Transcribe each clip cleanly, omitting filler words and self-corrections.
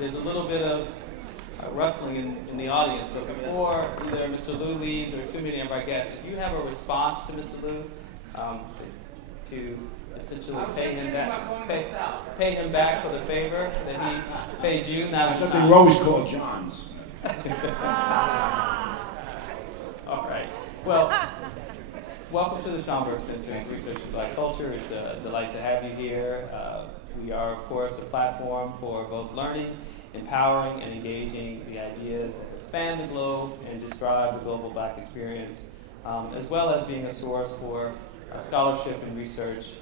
there's a little bit of rustling in the audience, but before either Mr. Liu leaves or too many of our guests, if you have a response to Mr. Liu, to essentially pay him back for the favor that he paid you. I thought they were always called Johns. All right. Well, welcome to the Schomburg Center for Research in Black Culture. It's a delight to have you here. We are, of course, a platform for both learning, empowering, and engaging the ideas that span the globe and describe the global Black experience, as well as being a source for scholarship and research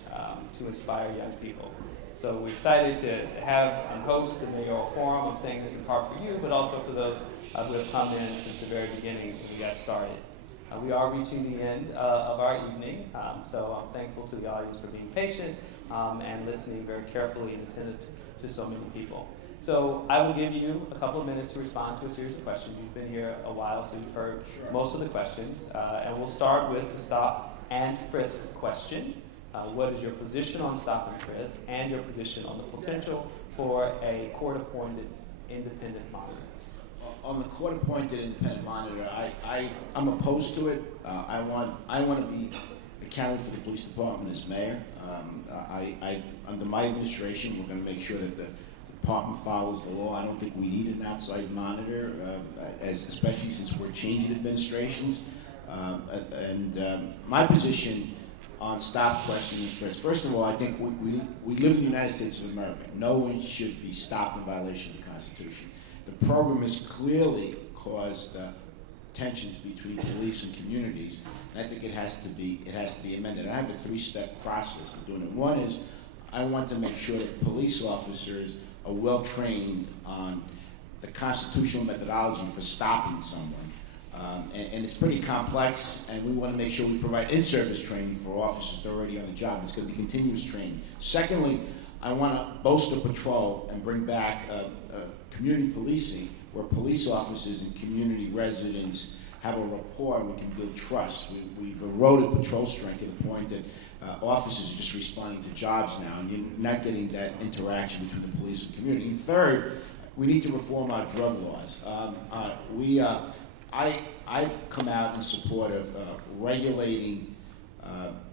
to inspire young people. So we're excited to have and host the Mayoral Forum. I'm saying this in part for you, but also for those who have come in since the very beginning when we got started. We are reaching the end of our evening, so I'm thankful to the audience for being patient and listening very carefully and attentive to so many people. So I will give you a couple of minutes to respond to a series of questions. You've been here a while, so you've heard most of the questions. And we'll start with the stop and frisk question. What is your position on stop and frisk and your position on the potential for a court-appointed independent monitor? On the court-appointed independent monitor, I'm opposed to it. I want to be accountable for the police department as mayor. Under my administration, we're going to make sure that the department follows the law. I don't think we need an outside monitor, especially since we're changing administrations. My position on stop, question, and frisk. First of all, I think we live in the United States of America. No one should be stopped in violation of the Constitution. The program has clearly caused tensions between police and communities, and I think it has to be amended. I have a three-step process of doing it. One is I want to make sure that police officers are well trained on the constitutional methodology for stopping someone. And it's pretty complex, and we want to make sure we provide in-service training for officers that are already on the job. It's going to be continuous training. Secondly, I want to bolster patrol and bring back community policing, where police officers and community residents have a rapport and we can build trust. We've eroded patrol strength to the point that officers are just responding to jobs now, and you're not getting that interaction between the police and community. And third, we need to reform our drug laws. I've come out in support of regulating,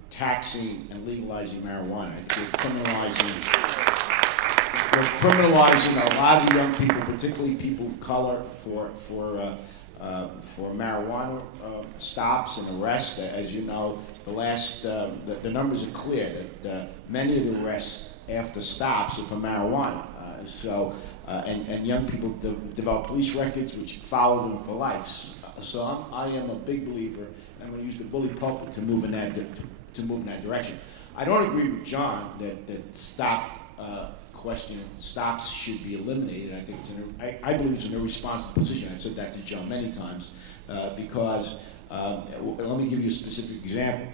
taxing, and legalizing marijuana. We're criminalizing a lot of young people, particularly people of color, for marijuana stops and arrests. As you know, the numbers are clear that many of the arrests after stops are for marijuana. And young people develop police records which follow them for life. So I am a big believer, and I'm going to use the bully pulpit to move in that direction. I don't agree with John that stops should be eliminated. I think I believe it's an irresponsible position. I've said that to John many times because let me give you a specific example.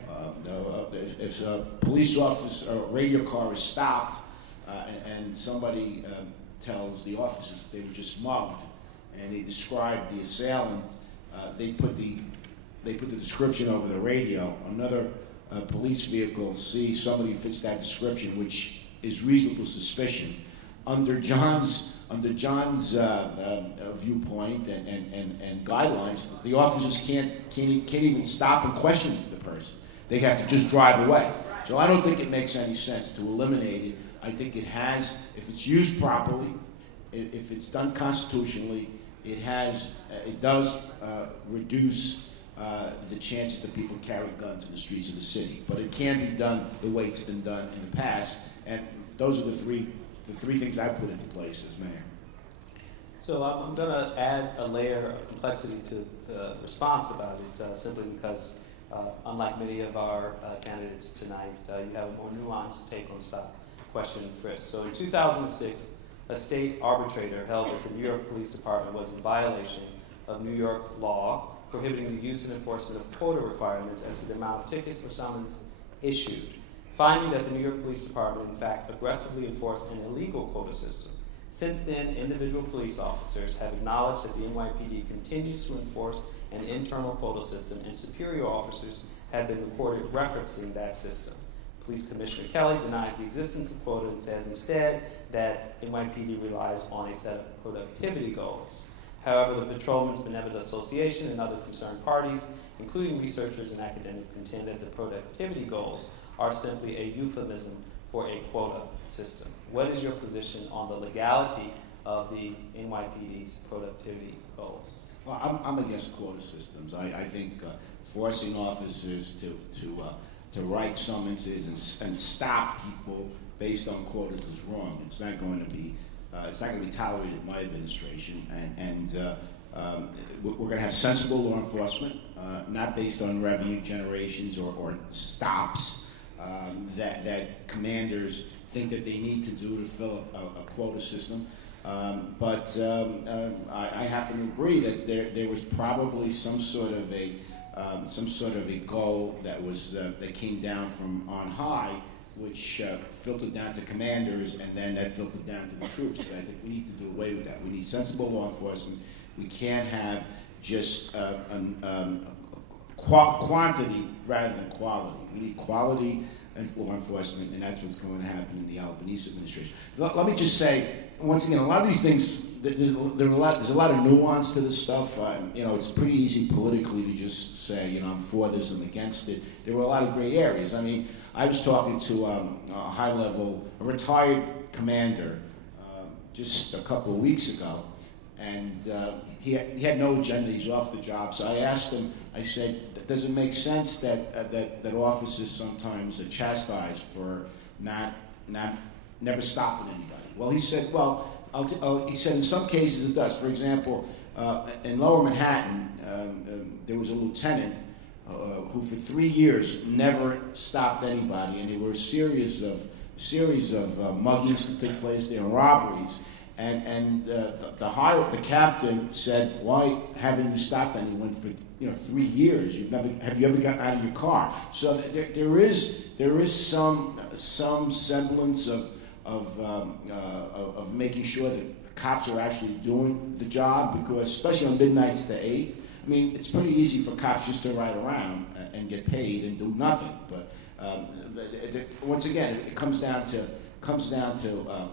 If a police officer or a radio car is stopped and somebody tells the officers they were just mugged, and they describe the assailant, they put the description over the radio. Another police vehicle sees somebody who fits that description, which is reasonable suspicion. Under John's viewpoint and guidelines, the officers can't even stop and question the person. They have to just drive away. So I don't think it makes any sense to eliminate it. I think it has, if it's used properly, if it's done constitutionally, it does reduce the chances that people carry guns in the streets of the city. But it can be done the way it's been done in the past, and those are the three things I put into place as mayor. So I'm going to add a layer of complexity to the response about it, simply because, unlike many of our candidates tonight, you have a more nuanced take on stop, question, and frisk. So in 2006, a state arbitrator held that the New York Police Department was in violation of New York law prohibiting the use and enforcement of quota requirements as to the amount of tickets or summons issued, finding that the New York Police Department, in fact, aggressively enforced an illegal quota system. Since then, individual police officers have acknowledged that the NYPD continues to enforce an internal quota system, and superior officers have been recorded referencing that system. Police Commissioner Kelly denies the existence of quota and says instead that NYPD relies on a set of productivity goals. However, the Patrolmen's Benevolent Association and other concerned parties, including researchers and academics, contend that the productivity goals are simply a euphemism for a quota system. What is your position on the legality of the NYPD's productivity goals? Well, I'm against quota systems. I think forcing officers to write summonses and stop people based on quotas is wrong. It's not going to be tolerated in my administration. We're going to have sensible law enforcement, not based on revenue generations or stops that commanders think that they need to do to fill a quota system. But I happen to agree that there was probably some sort of a goal that came down from on high, which filtered down to commanders, and then that filtered down to the troops. So I think we need to do away with that. We need sensible law enforcement. We can't have just quantity rather than quality. We need quality and law enforcement, and that's what's going to happen in the Albanese administration. Let me just say, once again, a lot of these things, there's a lot of nuance to this stuff. It's pretty easy politically to just say, I'm for this and against it. There were a lot of gray areas. I mean, I was talking to a retired commander just a couple of weeks ago, and he had no agenda. He's off the job. So I asked him, I said, does it make sense that officers sometimes are chastised for never stopping anybody? Well, he said, he said in some cases it does. For example, in Lower Manhattan, there was a lieutenant who for 3 years never stopped anybody, and there were a series of muggings that took place there, robberies. And the captain said, "Why haven't you stopped anyone for 3 years? Have you ever gotten out of your car?" So there is some semblance of making sure that the cops are actually doing the job, because especially on midnights to 8, I mean, it's pretty easy for cops just to ride around and get paid and do nothing. But once again, it comes down to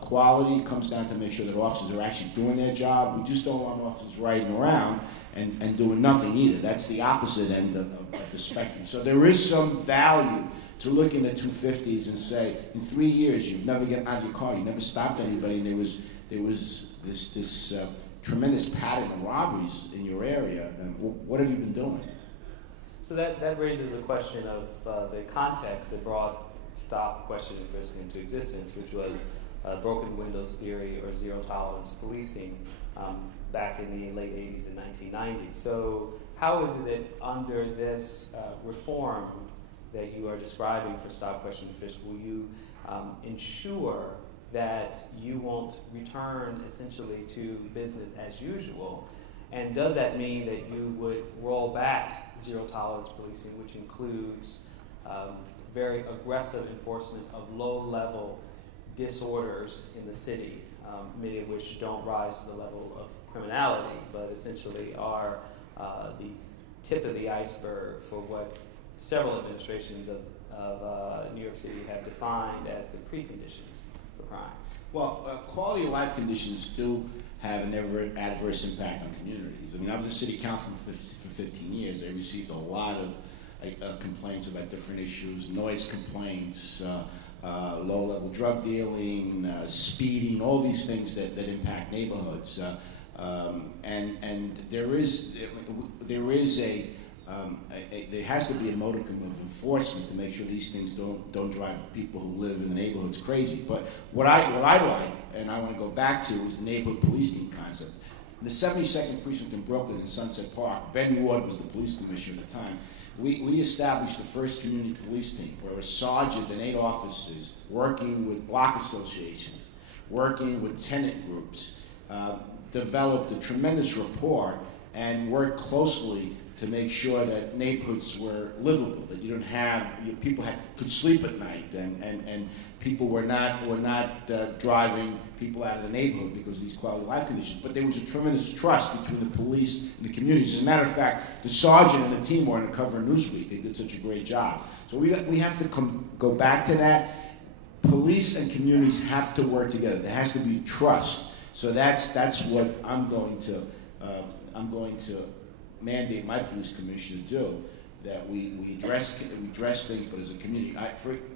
quality, comes down to make sure that officers are actually doing their job. We just don't want officers riding around and doing nothing either. That's the opposite end of the spectrum. So there is some value to looking at 250s and say, in 3 years, you've never gotten out of your car, you never stopped anybody, and there was this tremendous pattern of robberies in your area. And what have you been doing? So that raises a question of the context that brought stop, question, and frisk into existence, which was broken windows theory or zero tolerance policing back in the late 80s and 1990s. So how is it that under this reform that you are describing for stop, question, and frisk, will you ensure that you won't return essentially to business as usual? And does that mean that you would roll back zero tolerance policing, which includes very aggressive enforcement of low-level disorders in the city, many of which don't rise to the level of criminality, but essentially are the tip of the iceberg for what several administrations of New York City have defined as the preconditions for crime? Well, quality of life conditions do have an adverse impact on communities. I mean, I was a city councilman for 15 years. I received a lot of complaints about different issues, noise complaints, low-level drug dealing, speeding, all these things that impact neighborhoods. And there has to be a modicum of enforcement to make sure these things don't drive people who live in the neighborhoods crazy. But what I like, and I want to go back to, is the neighborhood policing concept. In the 72nd Precinct in Brooklyn in Sunset Park, Ben Ward was the police commissioner at the time. We established the first community police team, where a sergeant and 8 officers working with block associations, working with tenant groups, developed a tremendous rapport and worked closely to make sure that neighborhoods were livable, that you don't have, people could sleep at night, and people were not driving people out of the neighborhood because of these quality of life conditions. But there was a tremendous trust between the police and the communities. As a matter of fact, the sergeant and the team were on the cover of Newsweek. They did such a great job. So we have to go back to that. Police and communities have to work together. There has to be trust. So that's what I'm going to mandate my police commissioner to do, that we address things, but as a community.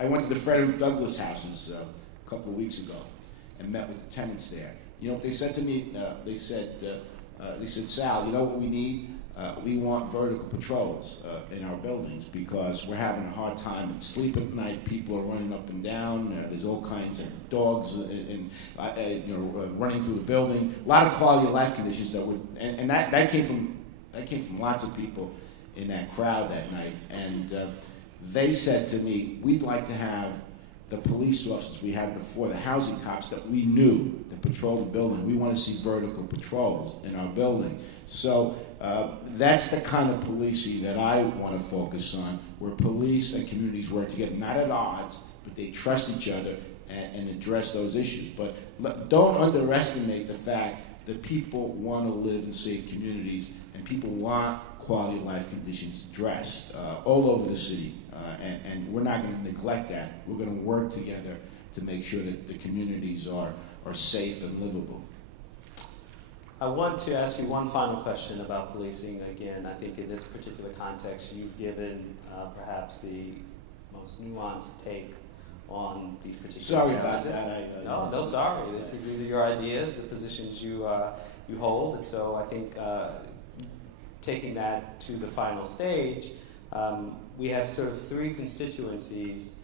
I went to the Frederick Douglass houses a couple of weeks ago and met with the tenants there. You know what they said to me? They said, Sal, you know what we need? We want vertical patrols in our buildings because we're having a hard time sleep at night. People are running up and down. There's all kinds of dogs running through the building. A lot of quality of life conditions that came from lots of people in that crowd that night. And they said to me, we'd like to have the police officers we had before, the housing cops that we knew that patrol the building. We want to see vertical patrols in our building. So that's the kind of policing that I want to focus on, where police and communities work together, not at odds, but they trust each other and address those issues. But don't underestimate the fact that people want to live in safe communities and people want quality of life conditions addressed all over the city. And we're not going to neglect that. We're going to work together to make sure that the communities are safe and livable. I want to ask you one final question about policing. Again, I think in this particular context, you've given perhaps the most nuanced take on these particular challenges. Sorry about that. No, sorry. These are your ideas, the positions you hold, and so I think taking that to the final stage, we have sort of three constituencies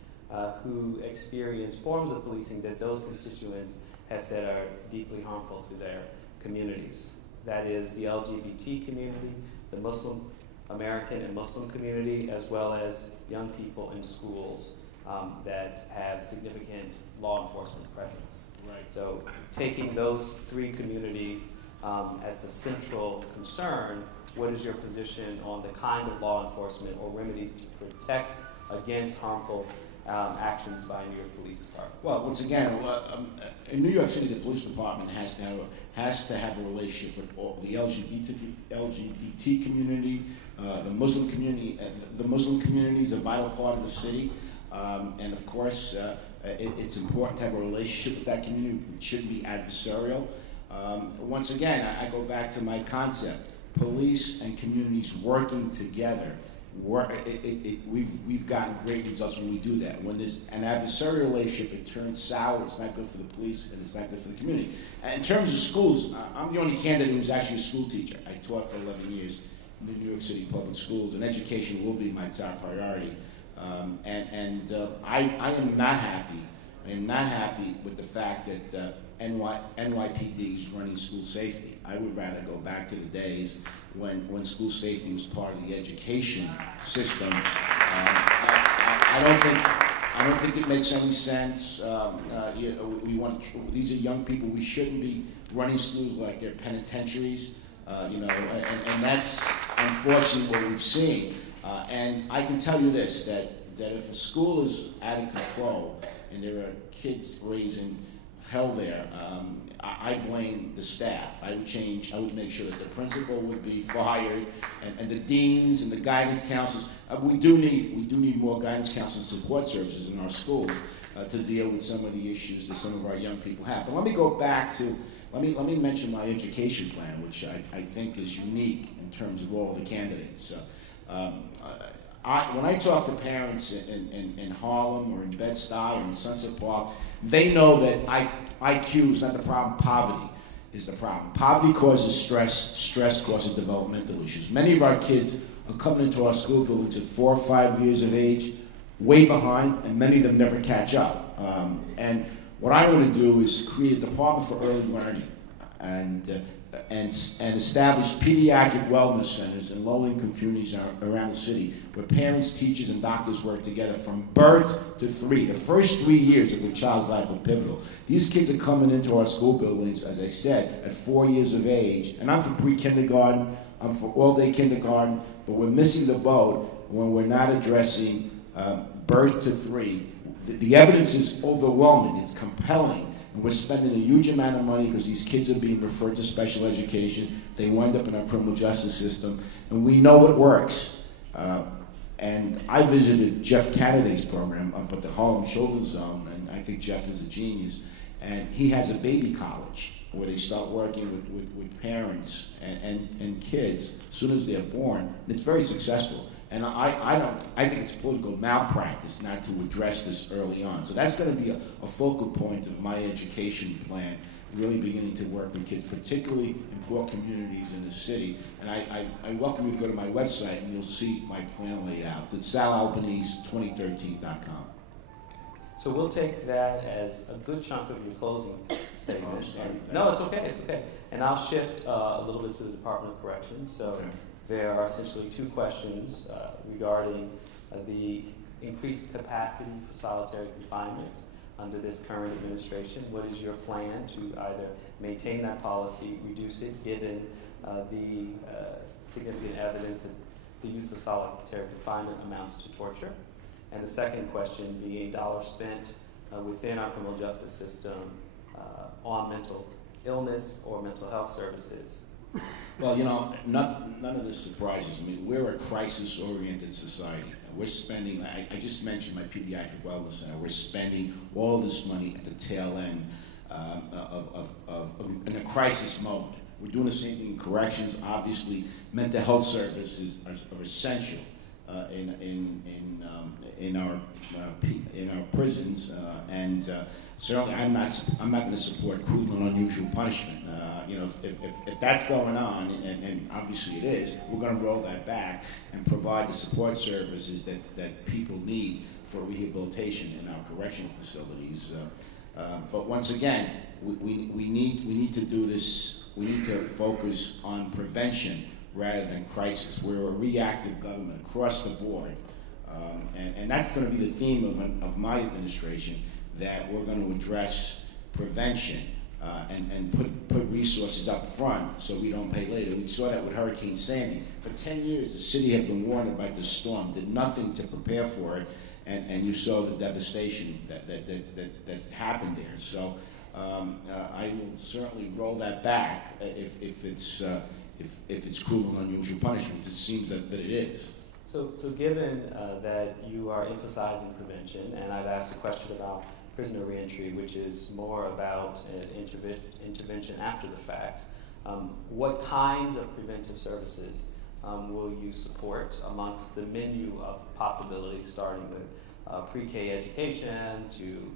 who experience forms of policing that those constituents have said are deeply harmful to their communities. That is the LGBT community, the Muslim American and Muslim community, as well as young people in schools that have significant law enforcement presence. Right. So taking those three communities as the central concern, what is your position on the kind of law enforcement or remedies to protect against harmful actions by New York Police Department? Well, once again, in New York City, the police department has to have a relationship with all the LGBT community, the Muslim community. The Muslim community is a vital part of the city, and of course, it's important to have a relationship with that community. It shouldn't be adversarial. Once again, I go back to my concept: police and communities working together. We've gotten great results when we do that. When there's an adversarial relationship, it turns sour. It's not good for the police, and it's not good for the community. In terms of schools, I'm the only candidate who's actually a school teacher. I taught for 11 years in the New York City public schools, and education will be my top priority. I am not happy. I am not happy with the fact that NYPD is running school safety. I would rather go back to the days when school safety was part of the education system. I don't think it makes any sense. These are young people. We shouldn't be running schools like they're penitentiaries. And that's unfortunately what we've seen. And I can tell you this: that if a school is out of control and there are kids raising hell there, I blame the staff. I would make sure that the principal would be fired, and the deans and the guidance counselors. We do need more guidance counselors and support services in our schools to deal with some of the issues that some of our young people have. But let me go back to, let me mention my education plan, which I think is unique in terms of all the candidates. When I talk to parents in Harlem or in Bed-Stuy or in Sunset Park, they know that IQ is not the problem, poverty is the problem. Poverty causes stress, stress causes developmental issues. Many of our kids are coming into our school buildings at 4 or 5 years of age, way behind, and many of them never catch up. And what I want to do is create a department for early learning and establish pediatric wellness centers in low-income communities around the city where parents, teachers, and doctors work together from birth to 3. The first 3 years of the child's life are pivotal. These kids are coming into our school buildings, as I said, at 4 years of age, and I'm from pre-kindergarten I'm for all-day kindergarten, but we're missing the boat when we're not addressing birth to 3. The evidence is overwhelming, it's compelling, and we're spending a huge amount of money because these kids are being referred to special education. They wind up in our criminal justice system, and we know it works. And I visited Jeff Canada's program up at the Harlem Children's Zone, and I think Jeff is a genius. And he has a baby college where they start working with parents and kids as soon as they're born, and it's very successful. And I think it's political malpractice not to address this early on. So that's going to be a focal point of my education plan, really beginning to work with kids, particularly in poor communities in the city. And I welcome you to go to my website and you'll see my plan laid out. It's salalbanese2013.com. So we'll take that as a good chunk of your closing statement. Oh, sorry. No, it's okay, it's okay. And I'll shift a little bit to the Department of Corrections. So Okay. there are essentially 2 questions regarding the increased capacity for solitary confinement under this current administration. What is your plan to either maintain that policy, reduce it, given the significant evidence that the use of solitary confinement amounts to torture? And the second question being dollars spent within our criminal justice system on mental illness or mental health services. Well, you know, none of this surprises me. We're a crisis-oriented society. We're spending, I just mentioned my pediatric wellness center, we're spending all this money at the tail end in a crisis mode. We're doing the same thing in corrections. Obviously, mental health services are essential in our prisons, and certainly I'm not going to support cruel and unusual punishment. You know, if that's going on, and obviously it is, we're going to roll that back and provide the support services that people need for rehabilitation in our correctional facilities. But once again, we need to do this. We need to focus on prevention rather than crisis. We're a reactive government across the board, and that's going to be the theme of my administration. That we're going to address prevention. And put resources up front so we don't pay later. We saw that with Hurricane Sandy. For 10 years, the city had been warned about the storm, did nothing to prepare for it, and you saw the devastation that happened there. So I will certainly roll that back if it's cruel and unusual punishment. It seems that it is. So given that you are emphasizing prevention, and I've asked a question about prisoner reentry, which is more about intervention after the fact. What kinds of preventive services will you support amongst the menu of possibilities, starting with pre-K education to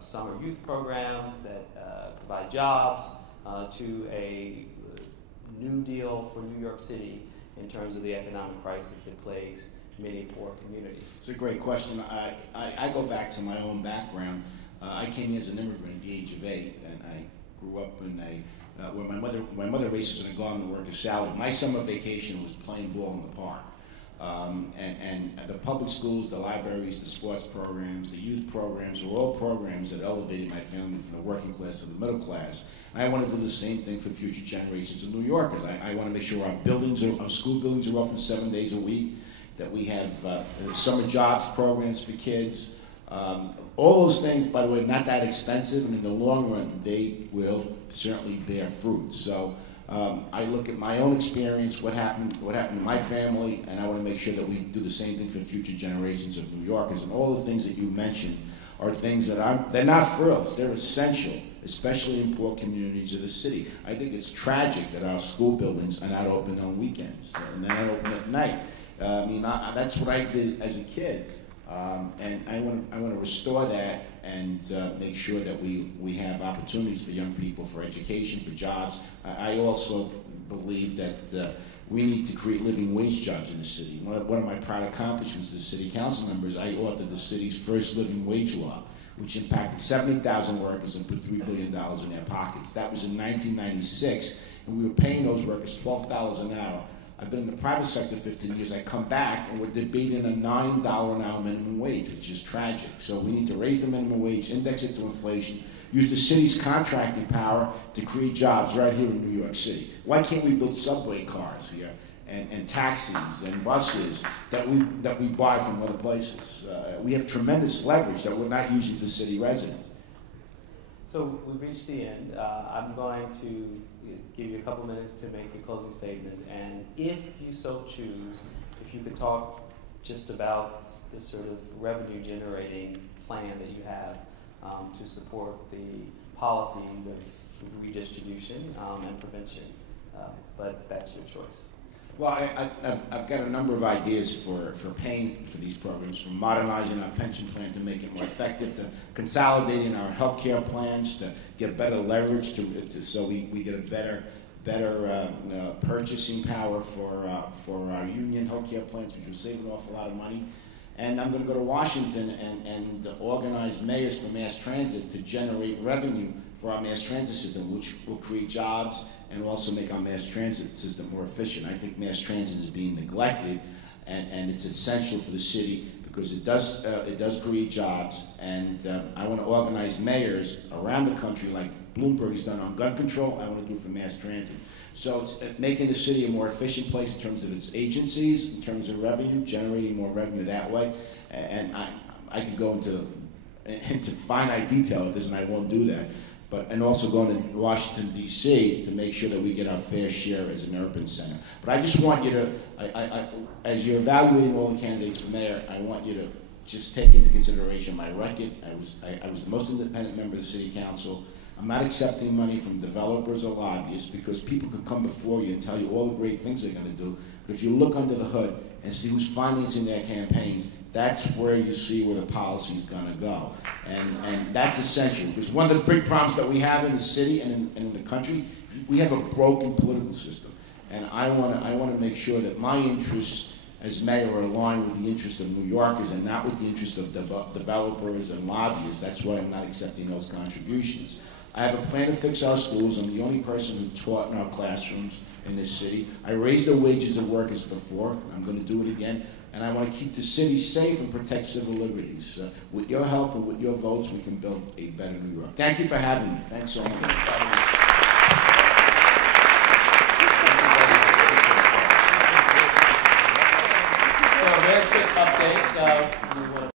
summer youth programs that provide jobs, to a new deal for New York City in terms of the economic crisis that plagues many poor communities? It's a great question. I go back to my own background. I came here as an immigrant at the age of 8, and I grew up in where my mother raised us in a garden worker salad. My summer vacation was playing ball in the park. And the public schools, the libraries, the sports programs, the youth programs were all programs that elevated my family from the working class to the middle class. And I want to do the same thing for future generations of New Yorkers. I want to make sure our school buildings are open 7 days a week, that we have summer jobs programs for kids. All those things, by the way, not that expensive, and in the long run, they will certainly bear fruit. So I look at my own experience, what happened to my family, and I want to make sure that we do the same thing for future generations of New Yorkers. And all the things that you mentioned are things that they're not frills, they're essential, especially in poor communities of the city. I think it's tragic that our school buildings are not open on weekends, and they're not open at night. I mean, that's what I did as a kid. And I want to restore that and make sure that we have opportunities for young people, for education, for jobs. I also believe that we need to create living wage jobs in the city. One of my proud accomplishments as city council members, I authored the city's first living wage law, which impacted 70,000 workers and put $3 billion in their pockets. That was in 1996, and we were paying those workers $12 an hour I've been in the private sector 15 years. I come back and we're debating a $9 an hour minimum wage, which is tragic. So we need to raise the minimum wage, index it to inflation, use the city's contracting power to create jobs right here in New York City. Why can't we build subway cars here and taxis and buses that we buy from other places? We have tremendous leverage that we're not using for city residents. So we've reached the end. I'm going to give you a couple minutes to make your closing statement, and if you so choose, if you could talk just about the sort of revenue generating plan that you have to support the policies of redistribution and prevention, but that's your choice. Well, I've got a number of ideas for paying for these programs, from modernizing our pension plan to make it more effective, to consolidating our health care plans, to get better leverage, so we get a better purchasing power for our union health care plans, which will save an awful lot of money. And I'm going to go to Washington and organize mayors for mass transit to generate revenue for our mass transit system, which will create jobs and also make our mass transit system more efficient. I think mass transit is being neglected, and it's essential for the city because it does create jobs. And I want to organize mayors around the country, like Bloomberg's done on gun control. I want to do it for mass transit. So it's making the city a more efficient place in terms of its agencies, in terms of revenue, generating more revenue that way. And I could go into finite detail of this, and I won't do that. And also going to Washington, D.C. to make sure that we get our fair share as an urban center. But I just want you to, as you're evaluating all the candidates for mayor, I want you to just take into consideration my record. I was the most independent member of the city council. I'm not accepting money from developers or lobbyists, because people could come before you and tell you all the great things they're going to do. But if you look under the hood and see who's financing their campaigns, that's where you see where the policy is going to go. And that's essential, because one of the big problems that we have in the city and in the country, we have a broken political system. And I want to make sure that my interests as mayor are aligned with the interests of New Yorkers and not with the interests of developers and lobbyists. That's why I'm not accepting those contributions. I have a plan to fix our schools. I'm the only person who taught in our classrooms in this city. I raised the wages of workers before, and I'm going to do it again. And I want to keep the city safe and protect civil liberties. With your help and with your votes, we can build a better New York. Thank you for having me. Thanks so much. So a very quick update. We want to